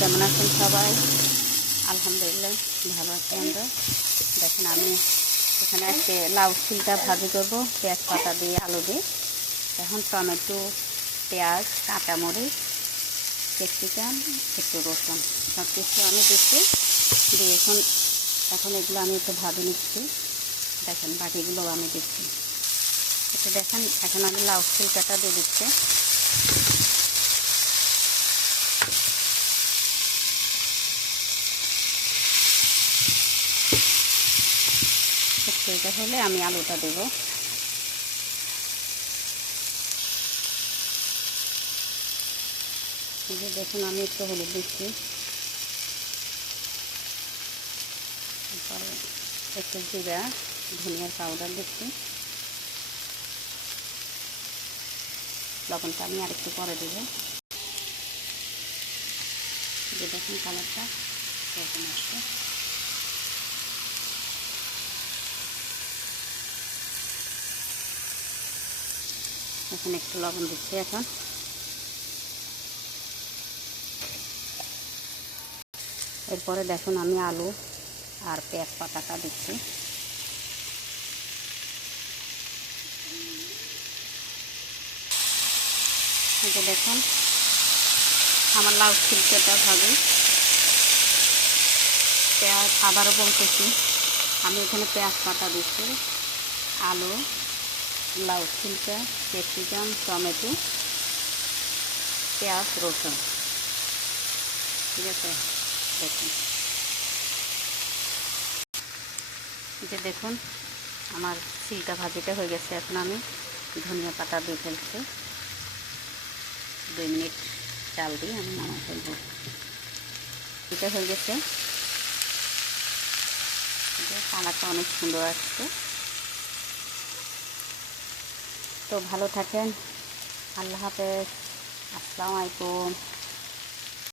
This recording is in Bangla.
কেমন আছেন সবাই? আলহামদুলিল্লাহ ভালো আছি আমরা। দেখেন আমি এখানে আজকে লাউ শিলটা ভাজি করব পেঁয়াজ পাতা দিয়ে, আলু দিয়ে। এখন টমেটো, পেঁয়াজ, কাঁচামরিচ, ক্যাপসিকাম, একটু রসুন সব কিছু আমি দিচ্ছি দিয়ে এখন এগুলো আমি একটু ভাজি নিচ্ছি। দেখেন বাকিগুলো আমি দিচ্ছি। একটু দেখেন এখন আমি লাউ শিলটা দিয়ে দিচ্ছি। এটা হলে আমি আলুটা দেব। দেখুন আমি একটু হলুদ দিচ্ছি, তারপরে একটু জিরা ধনিয়ার পাউডার দিচ্ছি। লবণটা আমি আরেকটু পরে দেবো। দেখুন কালারটা এরকম আসছে। এখন একটু লবণ দিচ্ছি। এরপরে দেখুন আমি আলু আর পেঁয়াজ পাতাটা দিচ্ছি। দেখুন আমার লাউ ছিলকাটা ভাজি। পেঁয়াজ আবারও বলতেছি, আমি এখানে পেঁয়াজ পাতা দিচ্ছি, আলু, লাউ ছিলকা, ক্যাপসিকাম, টমেটো, পেঁয়াজ, রসুন। ঠিক আছে, দেখুন দেখুন আমার ছিলকা ভাজিটা হয়ে গেছে। এখন আমি ধনিয়া পাতা দিয়ে ফেলছি। 2 মিনিট চাল দিয়ে আমি নামা ফেলবো। এটা হয়ে গেছে। কালারটা অনেক সুন্দর আসছে। তো ভালো থাকেন। আল্লাহ হাফেজ। আসসালামু আলাইকুম।